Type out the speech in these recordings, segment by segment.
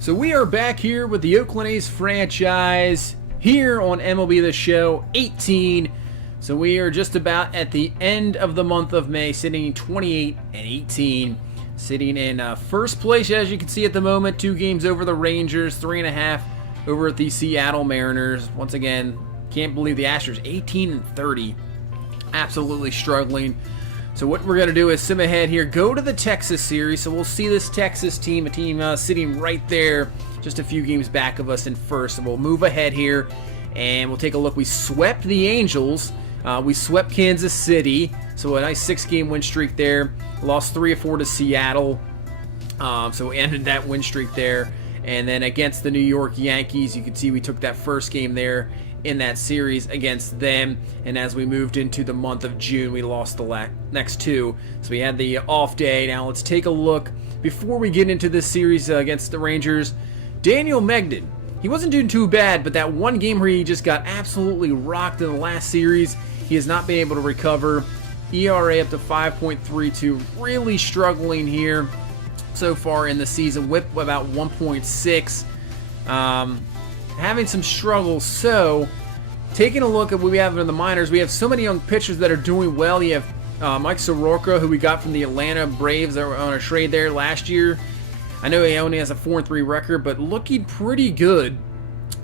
So we are back here with the Oakland A's franchise here on MLB The Show 18. So we are just about at the end of the month of May, sitting 28-18, sitting in first place as you can see at the moment. 2 games over the Rangers, 3.5 over at the Seattle Mariners. Once again, can't believe the Astros 18-30, absolutely struggling. So what we're going to do is sim ahead here, go to the Texas series. So we'll see this Texas team, a team sitting right there, just a few games back of us in first. So we'll move ahead here, and we'll take a look. We swept the Angels. We swept Kansas City. So a nice 6-game win streak there. Lost 3 of 4 to Seattle. So we ended that win streak there. And then against the New York Yankees, you can see we took that first game there in that series against them, and as we moved into the month of June, we lost the next 2, so we had the off day. Now let's take a look before we get into this series against the Rangers. Daniel Mengden, he wasn't doing too bad, but that one game where he just got absolutely rocked in the last series, he has not been able to recover. ERA up to 5.32, really struggling here so far in the season. Whip about 1.6. Having some struggles. So taking a look at what we have in the minors, we have so many young pitchers that are doing well. You have Mike Soroka, who we got from the Atlanta Braves that were on a trade there last year. I know he only has a 4-3 record, but looking pretty good.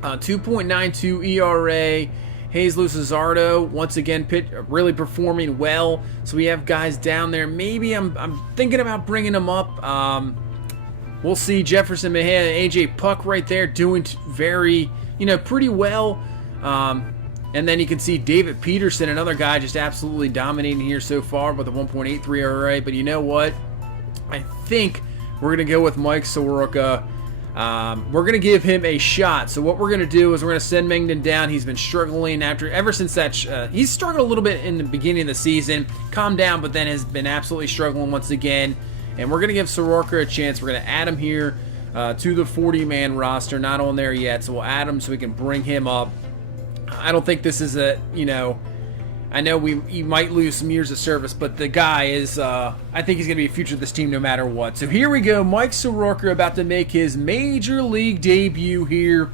2.92 ERA. Hayes Luzardo, once again, really performing well. So we have guys down there. Maybe I'm thinking about bringing them up. We'll see. Jefferson Mejia and AJ Puck right there doing very, pretty well. And then you can see David Peterson, another guy just absolutely dominating here so far with a 1.83 ERA. But you know what? I think we're going to go with Mike Soroka. We're going to give him a shot. So what we're going to do is we're going to send Mengden down. He's been struggling ever since that. He's struggled a little bit in the beginning of the season. Calmed down, but then has been absolutely struggling once again. And we're going to give Soroka a chance. We're going to add him here to the 40-man roster. Not on there yet, so we'll add him so we can bring him up. I don't think this is a, I know he might lose some years of service, but the guy is, I think he's going to be a future of this team no matter what. So here we go. Mike Soroka about to make his major league debut here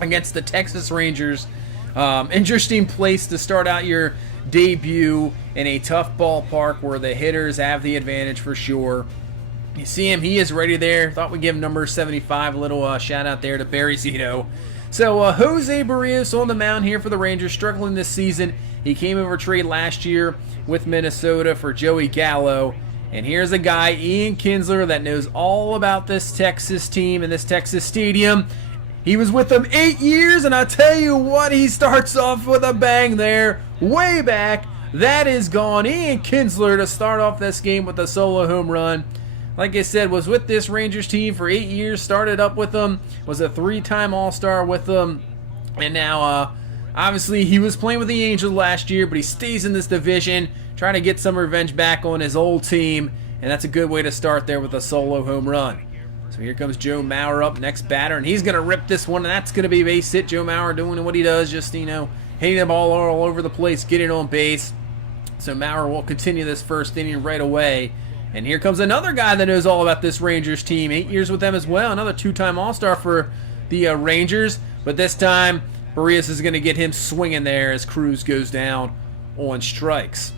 against the Texas Rangers. Interesting place to start out your debut in a tough ballpark where the hitters have the advantage for sure. You see him, he is ready there. Thought we'd give him number 75 a little shout out there to Barry Zito. So Jose Barrios on the mound here for the Rangers, struggling this season. He came over trade last year with Minnesota for Joey Gallo. And here's a guy, Ian Kinsler, that knows all about this Texas team and this Texas stadium. He was with them 8 years, and I tell you what, he starts off with a bang there, way back. That is gone. Ian Kinsler to start off this game with a solo home run. Like I said, was with this Rangers team for 8 years, started up with them, was a 3-time All-Star with them, and now, obviously, he was playing with the Angels last year, but he stays in this division, trying to get some revenge back on his old team, and that's a good way to start there with a solo home run. So here comes Joe Mauer up, next batter, and he's going to rip this one, and that's going to be a base hit. Joe Mauer doing what he does, just, hitting the ball all over the place, getting on base. So Mauer will continue this first inning right away. And here comes another guy that knows all about this Rangers team. 8 years with them as well. Another 2-time All-Star for the Rangers. But this time, Barrios is going to get him swinging there as Cruz goes down on strikes.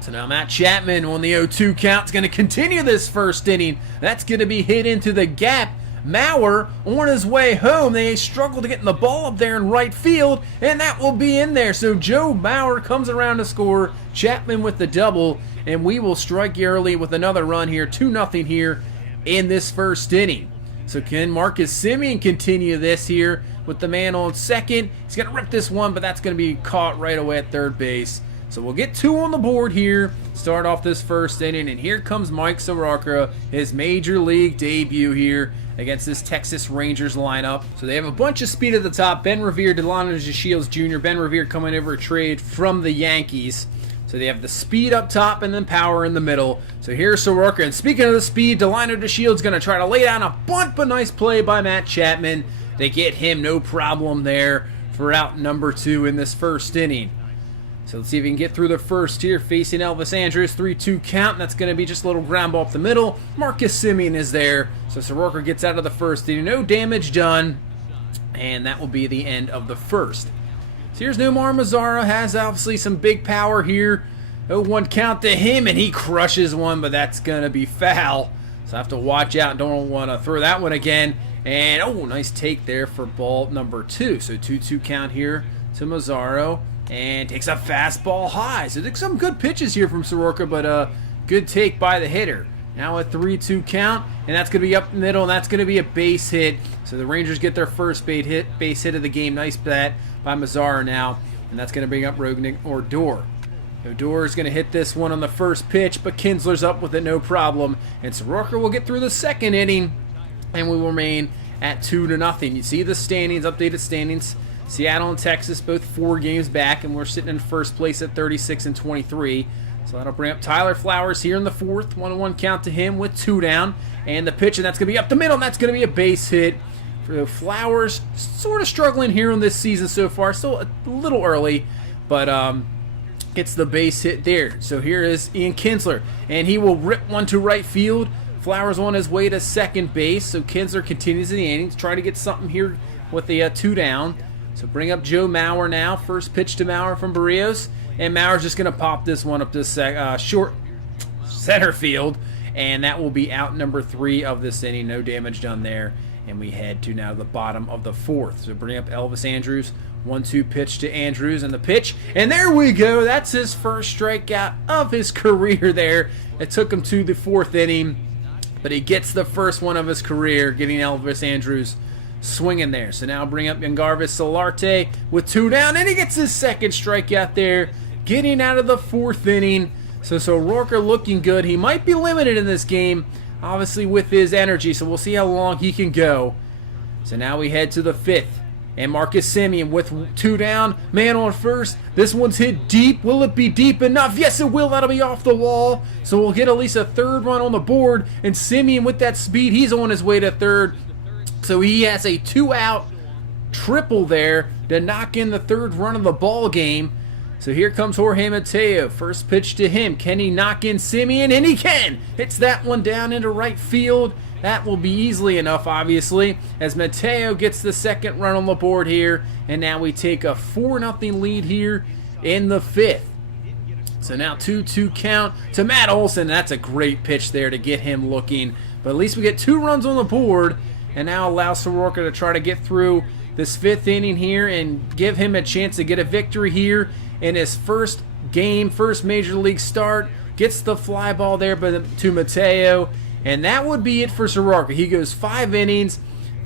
So now Matt Chapman on the 0-2 count is going to continue this first inning. That's going to be hit into the gap. Mauer on his way home. They struggle to get the ball up there in right field, and that will be in there. So Joe Mauer comes around to score. Chapman with the double, and we will strike early with another run here. 2-0 here in this first inning. So can Marcus Semien continue this here with the man on second? He's going to rip this one, but that's going to be caught right away at third base. So we'll get 2 on the board here, start off this first inning, and here comes Mike Soroka, his major league debut here against this Texas Rangers lineup. So they have a bunch of speed at the top. Ben Revere, Delano DeShields Jr., Ben Revere coming over a trade from the Yankees. So they have the speed up top and then power in the middle. So here's Soroka, and speaking of the speed, Delano DeShields going to try to lay down a bunt, but nice play by Matt Chapman. They get him no problem there for out number 2 in this first inning. So let's see if we can get through the first here. Facing Elvis Andrus, 3-2 count. And that's going to be just a little ground ball up the middle. Marcus Semien is there. So Soroka gets out of the first inning. No damage done. And that will be the end of the first. So here's Nomar Mazara. Has obviously some big power here. 0-1 count to him, and he crushes one, but that's going to be foul. So I have to watch out. Don't want to throw that one again. And, oh, nice take there for ball number 2. So 2-2 count here to Mazara. And takes a fastball high. So there's some good pitches here from Soroka, but good take by the hitter. Now a 3-2 count, and that's going to be up the middle, and that's going to be a base hit. So the Rangers get their first base hit of the game. Nice bat by Mazara now, and that's going to bring up Rognick Odor. Odor is going to hit this one on the first pitch, but Kinsler's up with it, no problem. And Soroka will get through the second inning, and we will remain at 2-0. You see the standings, updated standings. Seattle and Texas both 4 games back, and we're sitting in first place at 36-23. So that'll bring up Tyler Flowers here in the fourth. 1-1 count to him with 2 down. And the pitch, and that's going to be up the middle, and that's going to be a base hit. For Flowers, sort of struggling here in this season so far. Still a little early, but gets the base hit there. So here is Ian Kinsler, and he will rip one to right field. Flowers on his way to second base. So Kinsler continues in the innings, trying to get something here with the 2 down. So bring up Joe Mauer now. First pitch to Mauer from Barrios. And Mauer's just going to pop this one up to short center field. And that will be out number 3 of this inning. No damage done there. And we head to now the bottom of the fourth. So bring up Elvis Andrus. 1-2 pitch to Andrus, and the pitch. And there we go. That's his first strikeout of his career there. It took him to the 4th inning. But he gets the first one of his career, getting Elvis Andrus swinging there. So now bring up Yangervis Solarte with 2 down, and he gets his second strikeout there, getting out of the 4th inning. So Soroka looking good. He might be limited in this game, obviously, with his energy, so we'll see how long he can go. So now we head to the 5th, and Marcus Semien with 2 down, man on first. This one's hit deep. Will it be deep enough? Yes, it will. That'll be off the wall. So we'll get at least a 3rd run on the board, and Semien with that speed, he's on his way to 3rd. So he has a 2-out triple there to knock in the 3rd run of the ball game. So here comes Jorge Mateo. First pitch to him. Can he knock in Semien? And he can! Hits that one down into right field. That will be easily enough, obviously, as Mateo gets the 2nd run on the board here. And now we take a 4-0 lead here in the 5th. So now 2-2 count to Matt Olson. That's a great pitch there to get him looking. But at least we get 2 runs on the board. And now allow Soroka to try to get through this 5th inning here and give him a chance to get a victory here in his first game, first major league start. Gets the fly ball there to Mateo. And that would be it for Soroka. He goes 5 innings,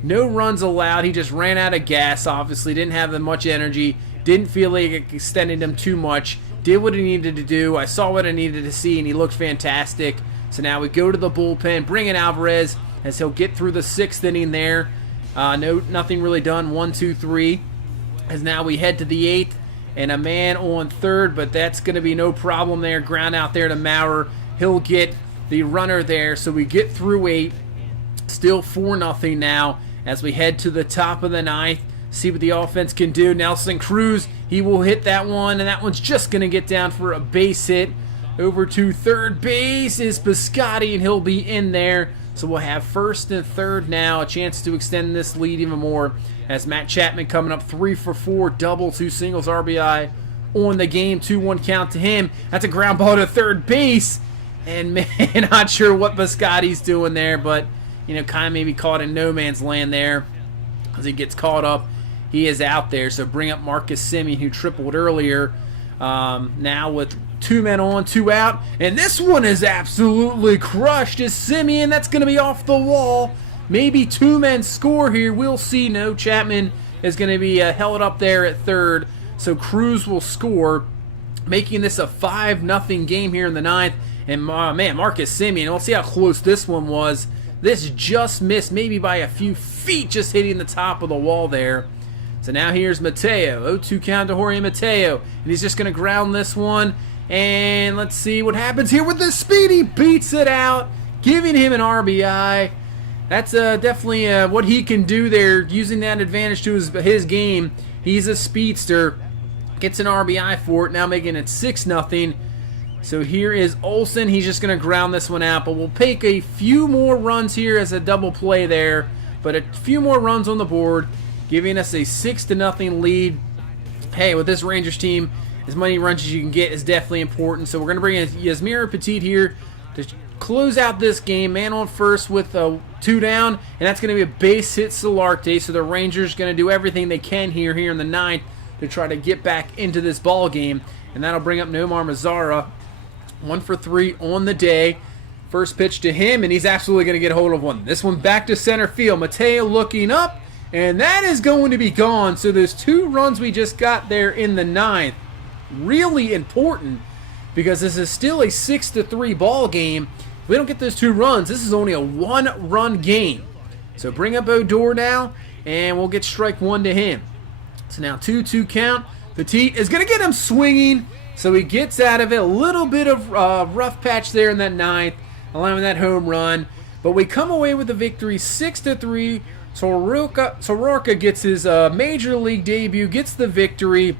no runs allowed. He just ran out of gas, obviously. Didn't have that much energy. Didn't feel like it extended him too much. Did what he needed to do. I saw what I needed to see, and he looked fantastic. So now we go to the bullpen, bring in Alvarez, as he'll get through the 6th inning there. Nothing really done. 1, 2, 3. As now we head to the 8th, and a man on 3rd, but that's going to be no problem there. Ground out there to Maurer. He'll get the runner there. So we get through 8. Still 4-0 now as we head to the top of the 9th. See what the offense can do. Nelson Cruz, he will hit that one, and that one's just going to get down for a base hit. Over to 3rd base is Piscotty, and he'll be in there. So we'll have 1st and 3rd now, a chance to extend this lead even more as Matt Chapman coming up 3 for 4, double, 2 singles, RBI on the game, 2-1 count to him. That's a ground ball to 3rd base, and man, not sure what Piscotty's doing there, but kind of maybe caught in no man's land there as he gets caught up. He is out there, so bring up Marcus Semien, who tripled earlier, now with 2 men on, 2 out, and this one is absolutely crushed as Semien. That's going to be off the wall. Maybe 2 men score here. We'll see. No, Chapman is going to be held up there at 3rd, so Cruz will score, making this a 5-0 game here in the 9th. And man, Marcus Semien, let's see how close this one was. This just missed, maybe by a few feet, just hitting the top of the wall there. So now here's Mateo. 0-2 count to Jorge Mateo, and he's just going to ground this one. And let's see what happens here with the speed. He beats it out, giving him an RBI. That's definitely what he can do there, using that advantage to his game. He's a speedster. Gets an RBI for it, now making it 6-0. So here is Olsen. He's just going to ground this one out, but we'll take a few more runs here as a double play there. But a few more runs on the board, giving us a 6-0 lead. Hey, with this Rangers team, as many runs as you can get is definitely important. So we're going to bring in Yasmir Petit here to close out this game. Man on first with 2 down, and that's going to be a base hit Solarte. So the Rangers going to do everything they can here in the 9th to try to get back into this ball game. And that'll bring up Nomar Mazara. 1 for 3 on the day. First pitch to him, and he's absolutely going to get a hold of one. This one back to center field. Mateo looking up, and that is going to be gone. So those 2 runs we just got there in the 9th, really important, because this is still a 6-3 ball game. If we don't get those 2 runs, this is only a 1-run game. So bring up Odor now, and we'll get strike 1 to him. So now 2-2 count. Petit is going to get him swinging. So he gets out of it. A little bit of rough patch there in that 9th, allowing that home run. But we come away with the victory, 6-3. Soroka gets his major league debut, gets the victory.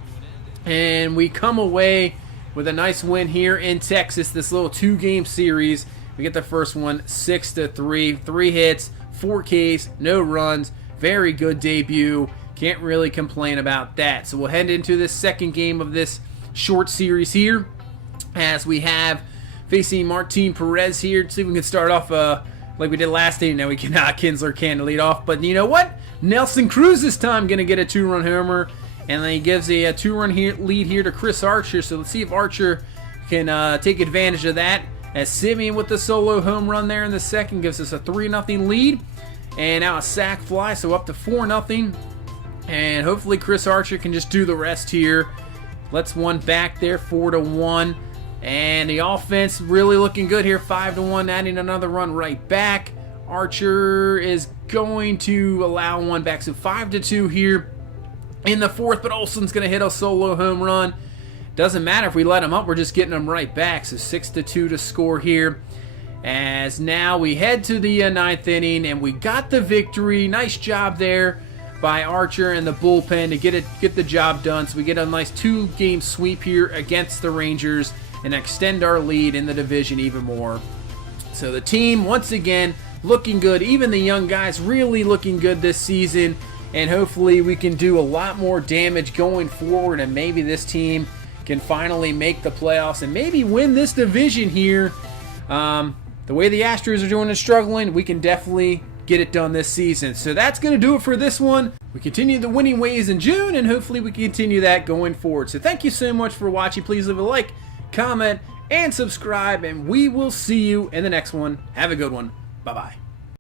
And we come away with a nice win here in Texas, this little 2-game series. We get the first one, 6-3. 3 hits, 4 Ks, no runs. Very good debut. Can't really complain about that. So we'll head into this second game of this short series here, as we have facing Martin Perez here. Let's see if we can start off like we did last game. Now we cannot. Kinsler can lead off, but you know what? Nelson Cruz this time going to get a 2-run homer, and then he gives a 2-run lead here to Chris Archer. So let's see if Archer can take advantage of that, as Simeon with the solo home run there in the second gives us a 3-0 lead, and now a sac fly, so up to 4-0, and hopefully Chris Archer can just do the rest here. Let's one back there, 4-1. And the offense really looking good here, 5-1, adding another run right back. Archer is going to allow one back, so 5-2 here in the 4th, but Olsen's going to hit a solo home run. Doesn't matter if we let him up, we're just getting him right back. So 6-2 to score here. As now we head to the 9th inning, and we got the victory. Nice job there by Archer and the bullpen to get the job done. So we get a nice 2-game sweep here against the Rangers and extend our lead in the division even more. So the team, once again, looking good. Even the young guys really looking good this season. And hopefully we can do a lot more damage going forward, and maybe this team can finally make the playoffs and maybe win this division here. The way the Astros are doing and struggling, we can definitely get it done this season. So that's going to do it for this one. We continue the winning ways in June, and hopefully we can continue that going forward. So thank you so much for watching. Please leave a like, comment, and subscribe, and we will see you in the next one. Have a good one. Bye-bye.